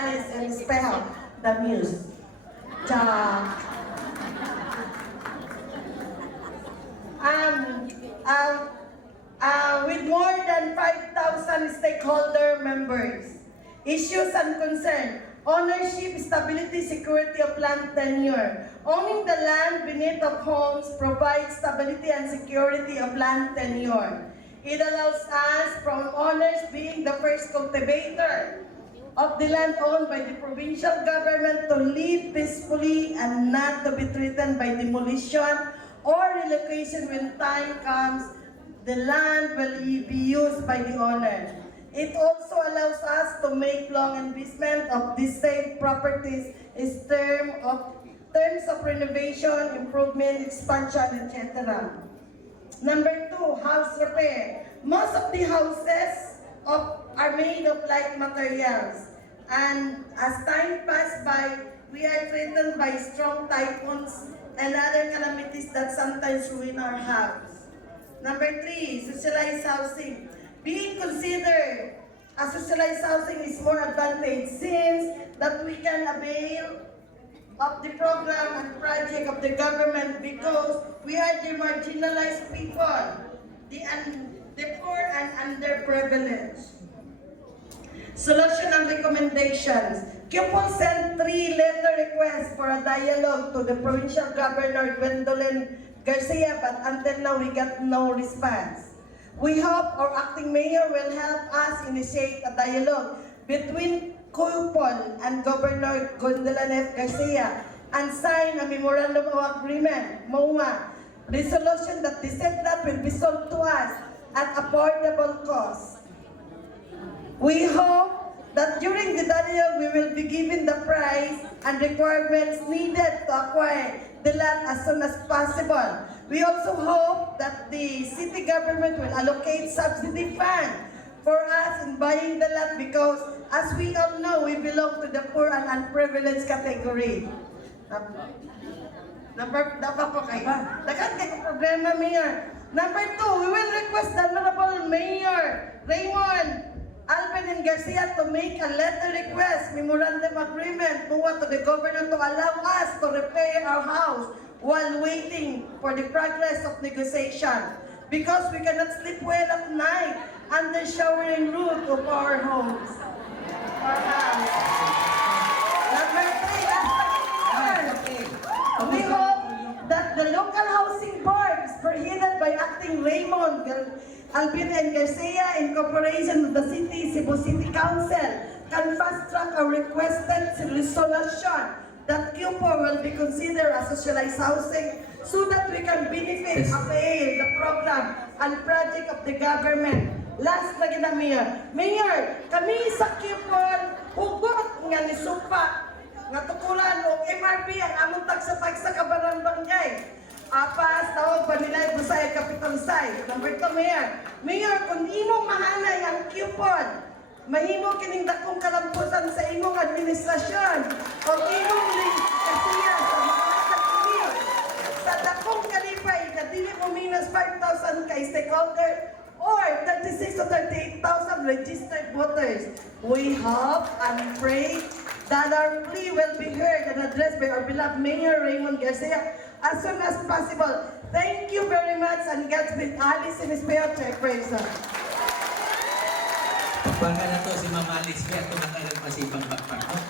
Alice and Espejo, the Muse. Cha. With more than 5,000 stakeholder members, issues and concern, ownership, stability, security of land tenure. Owning the land beneath of homes provides stability and security of land tenure. It allows us, from owners being the first cultivator of the land owned by the provincial government, to live peacefully and not to be threatened by demolition or relocation when time comes. The land will be used by the owner. It also allows us to make long investment of the same properties in terms of renovation, improvement, expansion, etc. Number 2, house repair. Most of the houses are made of light materials, and as time passes by, we are threatened by strong typhoons and other calamities that sometimes ruin our house. Number 3, socialized housing. Being considered as socialized housing is more advantage since that we can avail of the program and project of the government because we are the marginalized people, the poor and underprivileged. Solution and recommendations. QPOL sent 3 letter requests for a dialogue to the provincial governor, Gwendolyn Garcia, but until now we got no response. We hope our acting mayor will help us initiate a dialogue between QPOL and Governor Gwendolyn F. Garcia and sign a memorandum of agreement, MOA, resolution that the settlement will be sold to us at affordable cost. We hope that during the dialogue we will be given the price and requirements needed to acquire the land as soon as possible. We also hope that the city government will allocate subsidy fund for us in buying the land because, as we all know, we belong to the poor and unprivileged category. Problema, Mayor. Number 2, we will request the Honorable Mayor Raymond Alvin Garcia to make a letter request, memorandum agreement to the governor to allow us to repair our house while waiting for the progress of negotiation. Because we cannot sleep well at night under showering roof of our homes. Number 3, we hope that the local housing board is headed by acting Raymond Alvin and Garcia in cooperation with the Cebu City Council can fast-track a requested resolution that QPOL will be considered as socialized housing so that we can benefit, avail the program and project of the government. Last na gina, Mayor. Mayor, kami sa QPOL, hugot nga ni Supa, nga tukulan o MRB ang among tagsa-tagsa kabarang barangay. Apas, tawag pa nila ito sa Capital Site. Number 2, Mayor. Mayor, kung imong mahanay ang QPOL, mahimo kining dakong kalampusan sa imong administrasyon o imong kasiya sa mga kakulit. Sa dakong kalipay na dili mo minus 5,000 kay stakeholder or 36 to 38,000 registered voters. We hope and pray that our plea will be heard and addressed by our beloved Mayor Raymond Garcia as soon as possible. Thank you very much, and Godspeed. Alice and Espejo, Chairperson. Baka na to si Mama Alice, kaya ito nakagagmasipang bakpak. No?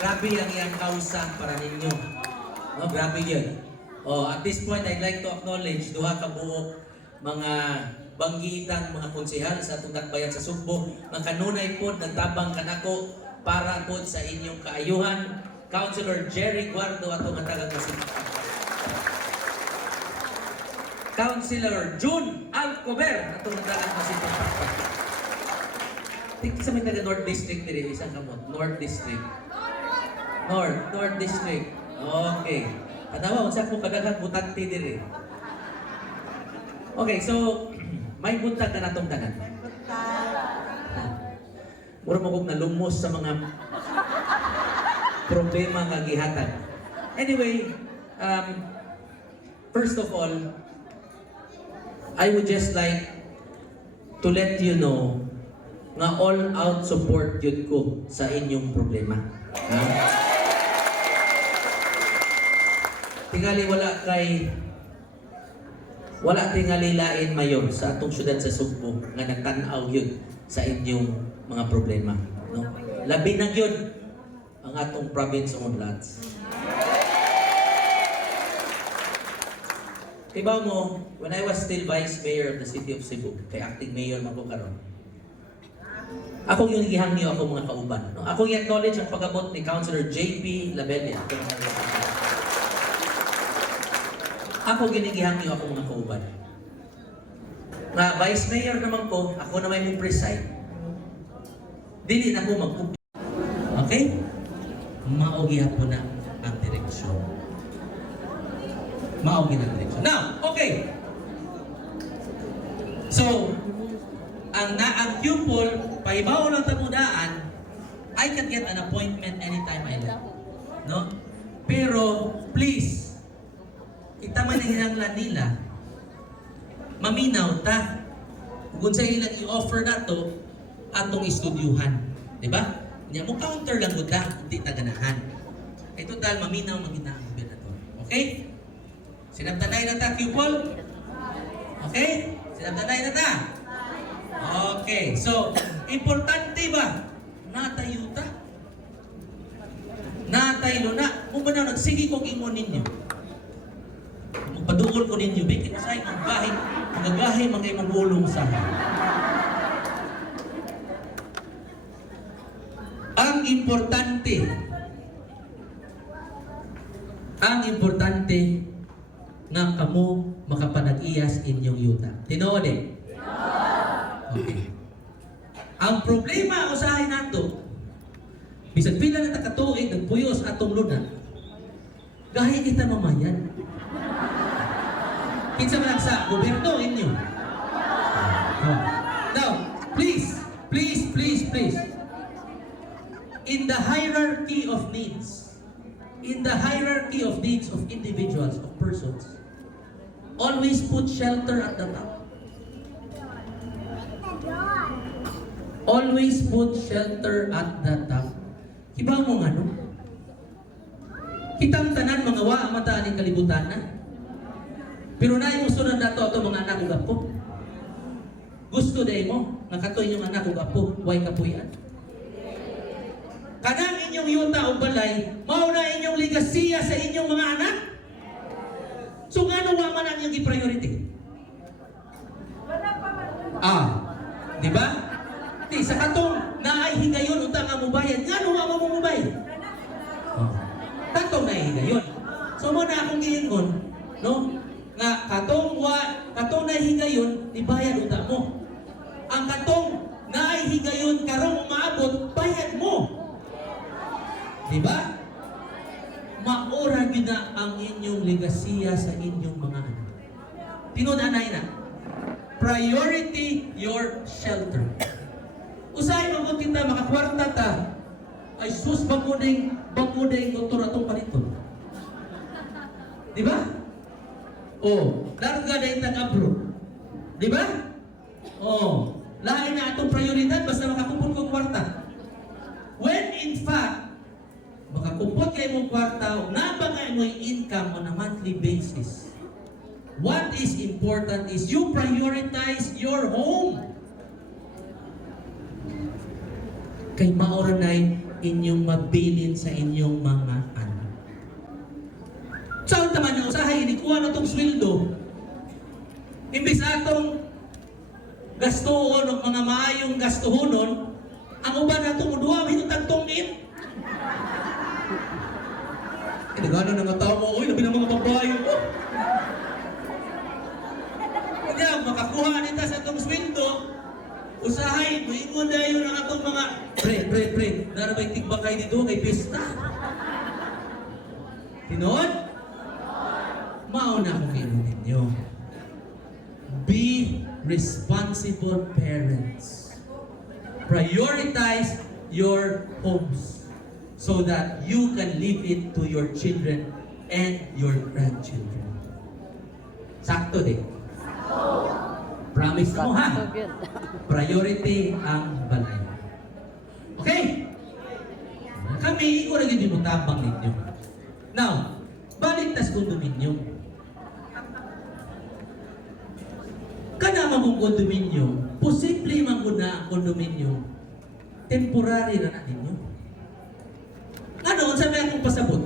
Grabe ang iyang kausa para ninyo. No, grabe yun. At this point, I'd like to acknowledge duha ka buok mga banggitan, mga konsehal sa itong dakbayan sa Sugbo. Mga kanunay po, nagtabang kanako para po sa inyong kaayuhan. Councilor Jerry Guardo atong tagagasipang. Councilor June Alcover atong tagagasipang. Tingin sa may taga North District nila, isang kamot. North District. North District. Okay. Tanawa, unsa po kadaghang butante diri. Okay, so may buntag na natong tanan. Mura mo kong nalumos sa mga problema nga gihatan. Anyway, first of all, I would just like to let you know nga all-out support yun ko sa inyong problema. Ha? Tingali wala tingali lain mayor sa atong syudad sa Sugbo nga nagtan-aw yun sa inyong mga problema. No? Labi na yun ang atong province onlats. Iba mo, when I was still Vice Mayor of the City of Cebu, kay acting mayor man ko karon. Ako yung gihangyo ako mga kauban. No? Ako yung acknowledge ang pag-abot ni Councilor JP Labella. Ako ginigihangyo ako mga kauban. Nga Vice Mayor naman ko, ako na may preside. Dili na ko magkupi. Okay? Maugya po na ang direksyon. Maugya na ang direksyon. Now, okay. So, ang QPOL, paibaw ng tamudaan, I can get an appointment anytime I like. No? Pero, please, kita man hinanglan nila, maminaw ta. Kung sa ilang i-offer na to, atong istudyuhan. Diba? Nya mo counter lang gud ta, hindi ta ganahan. Ito dahil maminaw magina ang gobernador. Okay? Sinabtanay na ta, QPOL? Okay? Sinabtanay na ta? Okay. So, importante ba? Natayuta. Nataylo na. Kung ba na nagsige kong ingon ninyo? Magpaduol ko ninyo, bikin sa magagahay mga imagulong sa ang importante nga kamo makapanag-iyas inyong yuta. Tinuod eh? Okay. Ang problema usahay nato, bisag pila na takatuig nagpuyos atong luna, gahi kita mamayan. Kinsa man sa gobyerno inyo. Now, please. In the hierarchy of needs of individuals, of persons, always put shelter at the top. Always put shelter at the top. Kiba mo nga no? Kitang tanan mga wa ang mata ni kalibutan na. Pero na yung sunod na to mga anak ko gapo. Gusto day mo, nakatoy yung anak ko gapo, way kapuyan. Kanang inyong yuta o balay, mauna inyong ligasiya sa inyong mga anak. So nga wa man ang inyong i-priority? Di ba? Di, sa katong naay higayon utang ang mubayan, nga wa mo mubay? Katong naay higayon. So mo na akong giingon, no? Nga katong naay higayon, ibayad utang mo. Ang katong naay higayon karong umaabot, bayad mo. Diba? Maura yun na ang inyong legasiya sa inyong mga anak. Tinunanay na. Priority your shelter. Usahay mo kung kita makakwarta ta, ay sus bangudeng doktor atong paliton. Diba? Larga na itang abroad. Diba? Lain na atong prioridad basta makakupon ko kwarta. When in fact, makakumpot kayo mong kwarta, nabangay mo yung income on a monthly basis. What is important is you prioritize your home. Kay mauranay inyong mabilin sa inyong mga anak. Saan naman yung usahay, inikuha na itong sweldo. Imbis atong gastuhon o mga maayong gastuhonon, ang uban na itong uduha, hinutagtongin. Nagano na nga tao mo, uy, labi ng mga babae ko. Kanya, makakuha nita sa itong sweldo, usahay, maingon na yun ang atong mga, pre, narabay tigbakay dito kay pista. Tinood? Mauna ko kayo ninyo. Be responsible parents. Prioritize your homes, so that you can leave it to your children and your grandchildren. Sakto din. Promise mo ha. Priority ang balay. Okay? Kami, ikaw na gini mo tabang ninyo. Now, balik tas kondominium. Kana magong kondominium, posible maguna ang kondominium, temporary na na ninyo. Ano, sabi akong pasabot?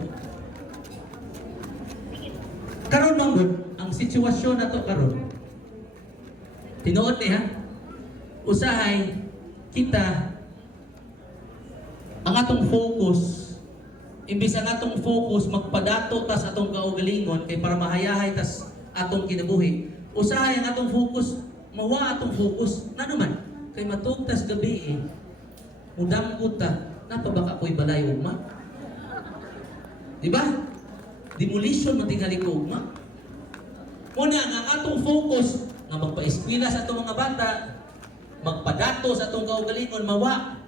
Karon manggod, ang sitwasyon na to karon. Tinuod ni ha? Usahay, kita, ang atong focus, imbis ang atong focus magpadato tas atong kaugalingon kay para mahayahay tas atong kinabuhi. Usahay ang atong focus, mawa atong focus. Na naman, kay matug tas gabi mudang kuta, napabaka ko'y balay ugma. Diba? Demolition matingali ko ugma. Muna nga ang atong focus nga magpa-eskwela sa atong mga bata, magpadato sa atong kaugalingon, mawa.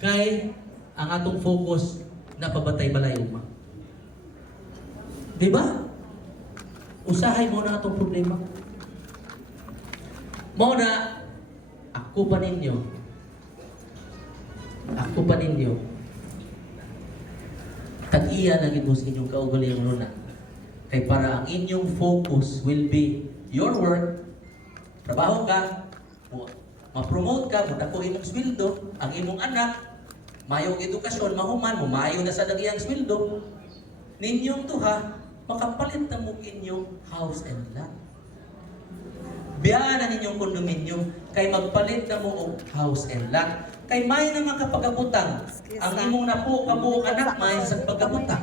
Kay ang atong focus na pabatay balay ugma. Di ba? Usahay mo na atong problema. Mo na ako pa ninyo. Tag-iya na gid mo sa inyong kaugalingon na. Kay para ang inyong focus will be your work. Trabaho ka, ma-promote ka, mudako imong sweldo, ang imong anak, mayong edukasyon, mahuman, mayo na sa dagiyang sweldo, ninyong tuha, makapalit na mo inyong house and lot. Biyaan na ninyong kondominium, kay magpalit na mo og house and lot. Kay may na mga kapagabutang, ang imong napo kabuok anak may sa pagabutang.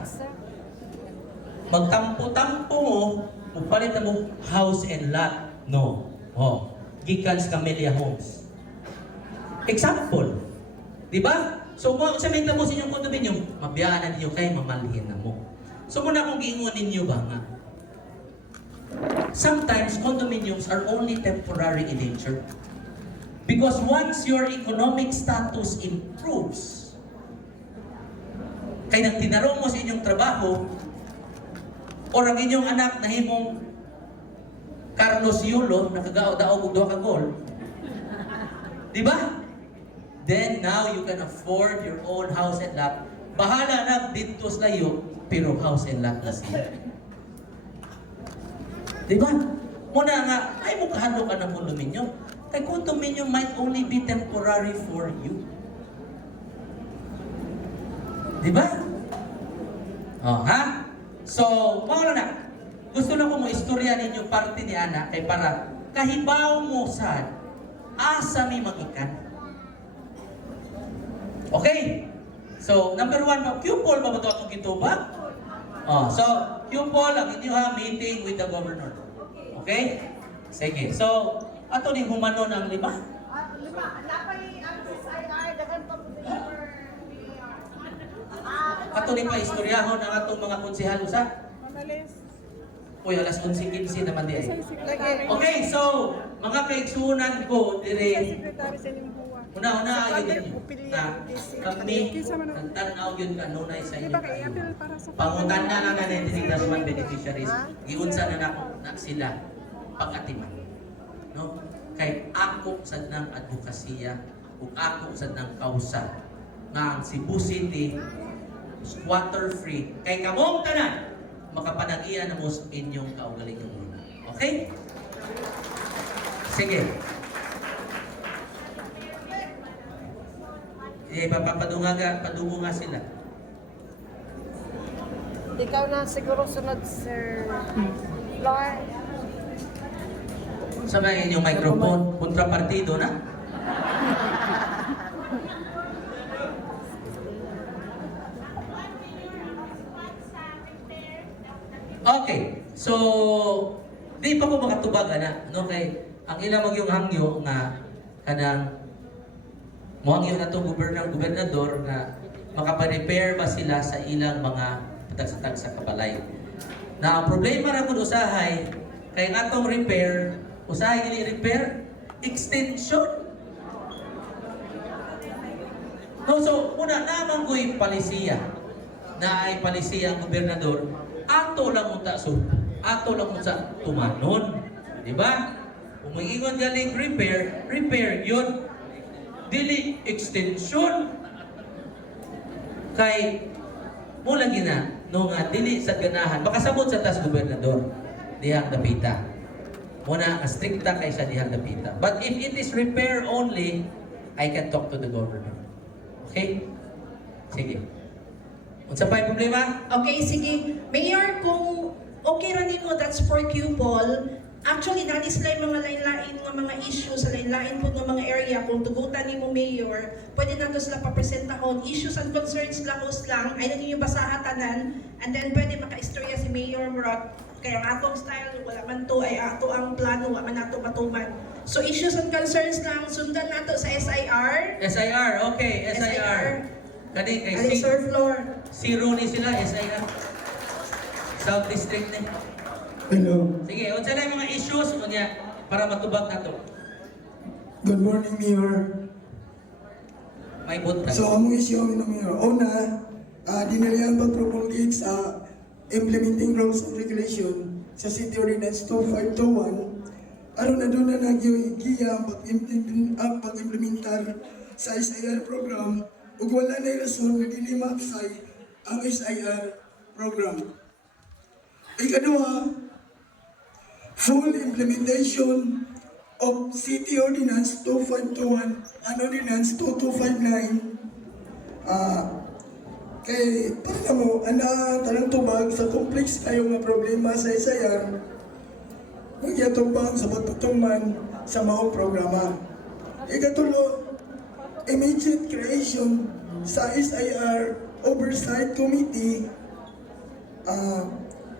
Magtampo-tampo mo, magpalit na mo house and lot. No. Oh, gikan sa Camellia Homes. Example. Di ba? So, kung sa may tamo sa inyong kondominium, mabiyaan ninyo kay mamalhin na mo. So, muna kung giingon ninyo ba nga, sometimes condominiums are only temporary in nature. Because once your economic status improves, kay nang tinarong mo sa inyong trabaho, o ang inyong anak na himong Carlos Yulo, nakagao-daog og duha ka gol. Di ba? Then now you can afford your own house and lot. Bahala na dito sa layo, pero house and lot na siya. Di ba? Muna nga, ay mo kahalo ka ng kondominium. Kay kondominium might only be temporary for you. Di ba? Oh, ha? So, mawala na. Gusto na ko mo istorya ninyo parte ni Ana kay para kahibaw mo sa asa mi magikan. Okay? So, number 1, Q-Poll ba ito akong gituba? Oh, so, Q-Poll ang inyong meeting with the governor. Okay? Sige. So, ato ni humanon ang 5? 5. Napay ang SIR, dagan pa po Ato ni pa istoryahon ang atong mga konsehal usa. Uy, alas 11:15 naman di ay. Okay, so, mga kaigsunan ko, dire, una-una yun na kami, nagtanaw yun kanunay sa inyo kayo. Pangutan na lang na natin beneficiaries, giunsa na sila pag-atiman. No? Kay ako sa nang advokasya, ug ako sa nang kausa, nga ang Cebu City, water free. Kay kamong tanan, makapanag-iya na mo sa inyong kaugalingon. Okay? Sige. Padungo nga sila. Ikaw na siguro sunod, Sir Lord. Sa mga inyong microphone, kontrapartido na. Okay, so di pa ko makatubag ana, no kay ang ilang magyong hangyo nga kanang moangyo na tong gobernador nga makapa-repair ba sila sa ilang mga patag sa kabalay. Na ang problema ra kun usahay kay atong repair, usahay gili repair extension. No, so una namang ko'y palisiya na ay palisiya ang gobernador. Ato lang unta so, ato lang unsa tumanon, di ba? Kung mag-ingon galing repair yun. Dili extension. Kay mula gina, no nga, dili sa ganahan. Makasabot sa tas gobernador. Dihang dapita. Muna, stricta kay sa dihang dapita. But if it is repair only, I can talk to the governor. Okay? Sige. Unsa pa'y problema? Okay, sige. Mayor, kung okay ra nimo, that's for Q-Ball. Actually, that is like mga lain-lain nga mga issues sa lain-lain po ng mga area. Kung tugutan nimo, Mayor, pwede nato sila papresentahon. Issues and concerns lang lang. Ay na ninyo basahan tanan. And then pwede maka-istorya si Mayor Murag. Kaya ang atong style, wala man to, ay ato ang plano, wala man nato matuman. So issues and concerns lang, sundan nato sa SIR. SIR, okay, SIR. Kani kay Alisor floor. si Rooney sila, SIR. South District ni. Hello. Sige, unsa na yung mga issues unya para matubag nato. Good morning, Mayor. May bunta. So, ang issue ng Mayor, una, dinalihan pag-promulgate sa implementing rules and regulation sa City Ordinance 2521. Aron na doon na nagyogiya ang pag-implementar sa SIR program ug wala na rason nga dili maapsay ang SIR program. Ikadua, full implementation of City Ordinance 2521 and Ordinance 2259. Kay para mo, tanang tubag sa complex kayo nga problema sa SIR, magyatubag sa pagtutuman sa maong programa. Ikatulo, immediate creation sa SIR Oversight Committee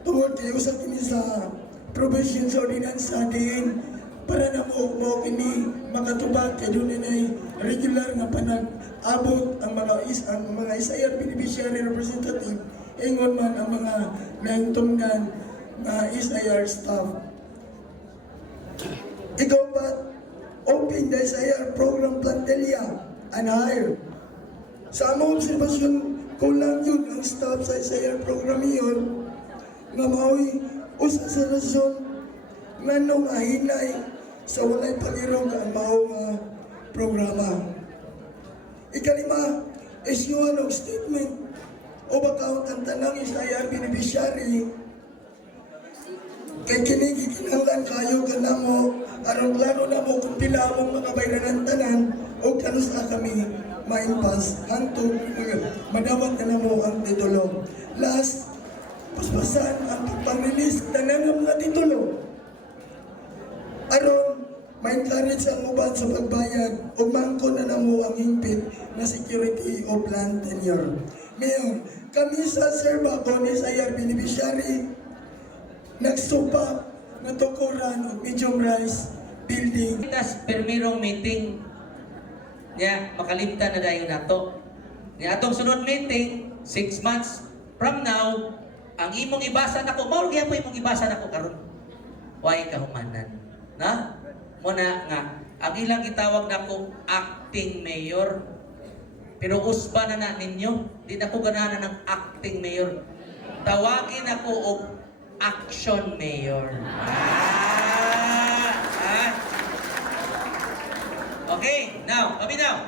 tungod kayo sa kini sa provision sa ordinansa din para na mo kini makatubag kay doon ay regular nga panag-abot ang mga SIR beneficiary representative ingon man ang mga naintungdan na SIR staff. Ikaw pa, open the SIR program plantelia and hire. Sa among obserbasyon, kulang yun ang staff sa SIR program yun nga mao'y usa sa rason nga nung ahinay sa walay pag-irog ang maong programa. Ikalima, isyuhan og statement o account ang tanang SIR beneficiary kay kini gikinahanglan kayo kanamo aron klaro na mo kung pila among mga bayranan tanan o kanusa kami maimpas hangtod madawat na mo ang titulo. Last, paspasan ang pag-release tanan ng mga titulo aron ma-encourage ang uban sa pagbayad o mangko na namo ang hingpit na security o plan tenure. Mayor, kami sa Sir Bacon SIR beneficiary nagsupa na tukuran o medium rise building. Tas permirong meeting niya makalimtan na dayon nato. Niya atong sunod meeting 6 months from now ang imong ibasa nako mao gyud po imong ibasa nako karon. Way kahumanan. Na? Muna nga ang ilang gitawag nako acting mayor. Pero usba na ninyo, di na ko ganahan ng acting mayor. Tawagin ako og action mayor. Okay, now, kami now.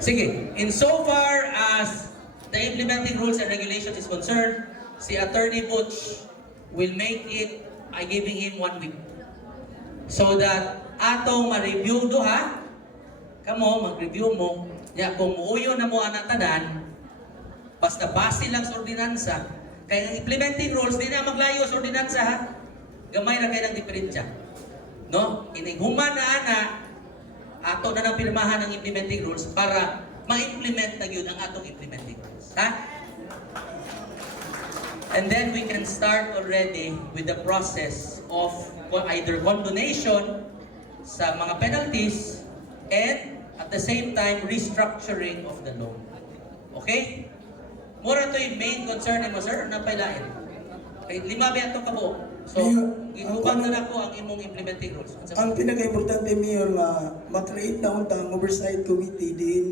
Sige, in so far as the implementing rules and regulations is concerned, si Attorney Butch will make it, I giving him 1 week. So that atong ma-review duha, kamo mag-review mo, ya kung muuyo na mo anak tanan, basta base lang sa ordinansa, kaya ang implementing rules, di na maglayo sa ordinansa ha. Gamay na kayo ng diferensya. No? Inighuman na ana, ato na nang pirmahan ang implementing rules para ma-implement na yun ang atong implementing rules. Ha? And then we can start already with the process of either condonation sa mga penalties and at the same time restructuring of the loan. Okay? Mura to yung main concern mo, sir, na pailain. Okay, 5 ba itong kabo? So, gihubang na nako ang imong implementing rules. Ang pinaka-importante, Mayor, nga makreate na untang oversight committee din.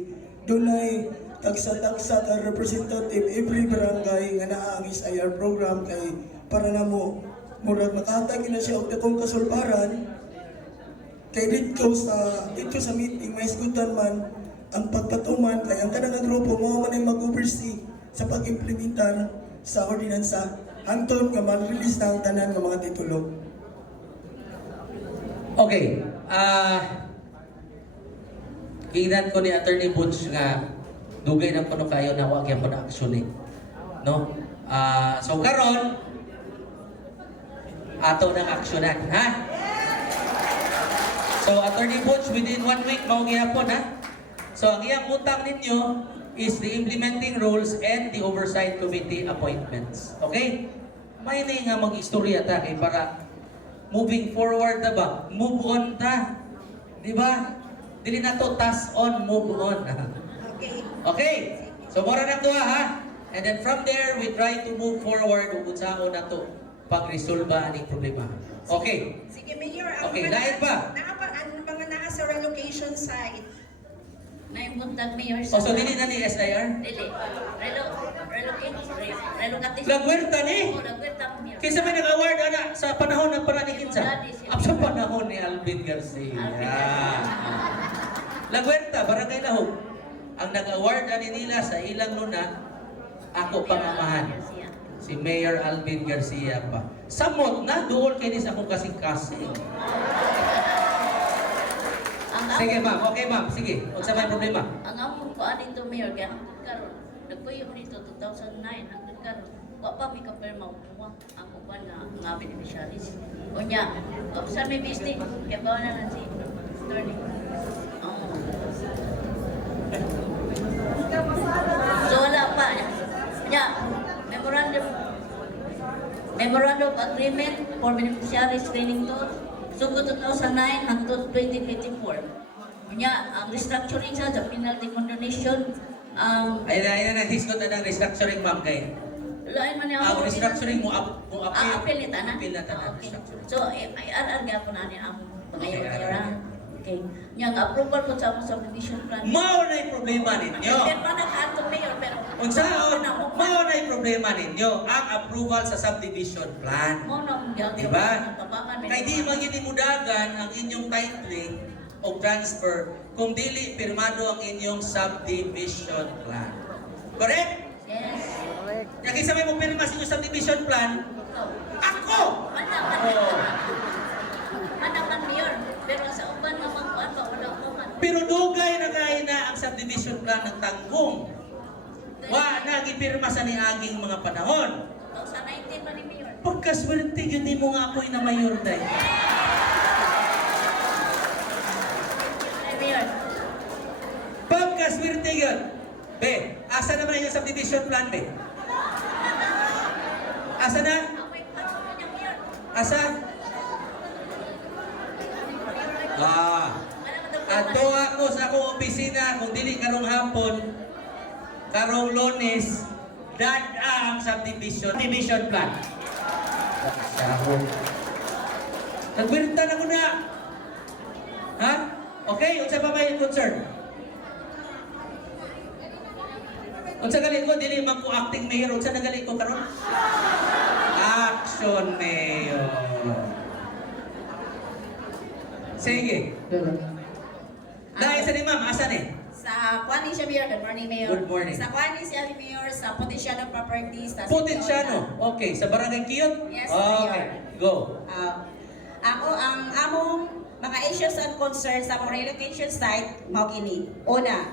Doon ay tagsa-tagsa ka representative every barangay nga naa ang SIR program kay para na mo murag makatag na siya og dakong kasulbaran kay dito sa meeting may isgutan man ang pagpatuman kay ang tanang grupo mo man ay mag-oversee sa pag-implementar sa ordinansa hangtod nga mag-release na ang tanan nga mga titulo. Okay. Giingnan ko ni Attorney Butch nga dugay na kuno kayo na wa gyud ko na aksyon eh. No? So karon ato nang aksyonan, ha? So Attorney Butch within 1 week mao gyapon, ha? So ang iyang utang ninyo is the implementing rules and the oversight committee appointments. Okay? May nga mag-istorya ta kay para moving forward ta ba? Move on ta. Di ba? Dili na to task on, move on. Okay. Okay? So mura na to, ha? And then from there, we try to move forward ug unsaon na to pag-resolba aning problema. Okay. Sige, Mayor. Okay, lain pa. Ang mga naa sa relocation site. May buntag mayor O so dili na ni SIR? Dili. Relocate. Lagwerta ni. Oh, nagwerta mo mayor. Kaysa may nag-award ana sa panahon ng pananikinsa. Sa panahon ni Alvin Garcia. Lagwerta, Barangay Lahog. Ang nag-award ani nila sa ilang luna, ako pangamahan. Si Mayor Alvin Garcia pa. Samot na, doon kay sa akong kasing-kasing. Sige ma'am, okay ma'am, sige. Unsa may problema? Ang among kuan dito mayor kaya hangtod karon. Nagpuyo nito 2009 hangtod karon. Wa pa mi kapirma mo ang uban nga beneficiaries. Unya, sa may mistake kaya ba na lang si attorney. So wala pa. Unya, memorandum of agreement for beneficiaries training tour. Sugod 2009 hangtod 2024. Unya, ang restructuring sa penalty condonation, Ayun na, hisgot na ng restructuring ma'am kay. lain man yung Ang restructuring mo appeal ni tanan. Appeal na tanan, Okay. restructuring. So, IRR gyapon ani ang pangayon Okay, kaya. Okay. Yang approval po sa among subdivision plan. Mao na yung problema ninyo. Pero pa nag-ato mayor pero Unsaon, mao na yung problema ninyo, ang approval sa subdivision plan. mo na ang gyapon. Diba? Tabangan Kay di magimudagan ang inyong titling o transfer kung dili pirmado ang inyong subdivision plan. Correct? Yes. Kaya kaysa may mo pirma sa inyong subdivision plan, ako! Manaman. Oh. Manaman mayor. Pero sa uban nga magkuan pa wala ko man. Pero dugay na kayo na ang subdivision plan ng Tanggong. Wa na gipirma sa niaging mga panahon. 2019 pa ni mayor. Pagkaswerte yun di mo nga ako'y na mayor dahil. Ay mayor. Pagkaswerte yun. Be, asa naman yung subdivision plan, be? Asa na? Amoy paso niya mayor. Asa? Ato ako sa akong opisina, kung dili karong hapon, karong Lunes, dad ang subdivision plan. Sahod. Nagwirta na ko na. Ha? Okay, unsa pa may concern? Unsa galing ko, dili man ko acting mayor, unsa na galing ko karon? Action mayor. Sige. Dahil sa ni ma'am, asan eh? Sa Kwani siya, Mayor. Good morning, Mayor. Good morning. Sa Kwani siya, Mayor, sa Potensiano Properties. sa Potensiano. Okay, sa Barangay Kiyot? Yes, Okay, go. Ako, ang among mga issues and concerns sa mga relocation site, mao kini. Una,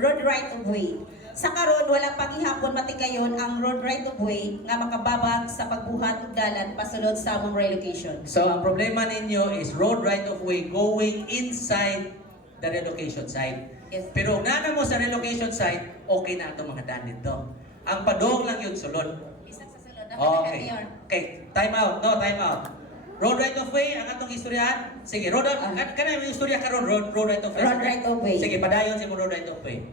road right of way. Sa karon wala pagihapon matigayon ang road right of way nga makababag sa pagbuhat og dalan pasulod sa among relocation. So, ang problema ninyo is road right of way going inside the relocation site. Yes. Pero kung nana mo sa relocation site, okay na ito mga daan dito. Ang padong lang yun sulod. Bisag sa sulod na Okay. Mayor. Okay, time out. No, time out. Road right of way, ang atong istoryahan. Sige, road out. Kana yung istorya karon road right of way. Road right of way. Sige, padayon sa mo road right of way.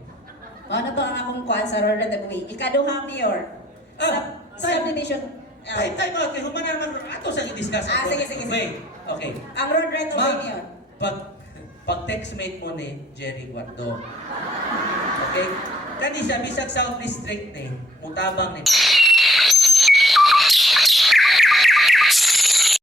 Mao na to ang akong kuan sa road right of way. Ikaduha, Mayor. Sa subdivision. Time out. Kaya humanan naman ato sa i-discuss. ang road Sige, right sige, of way. Okay. Ang road right of way, Ma'am, Mayor. pag textmate mo ni Jerry Guardo. Okay? Kani siya bisag South District ni mutabang ni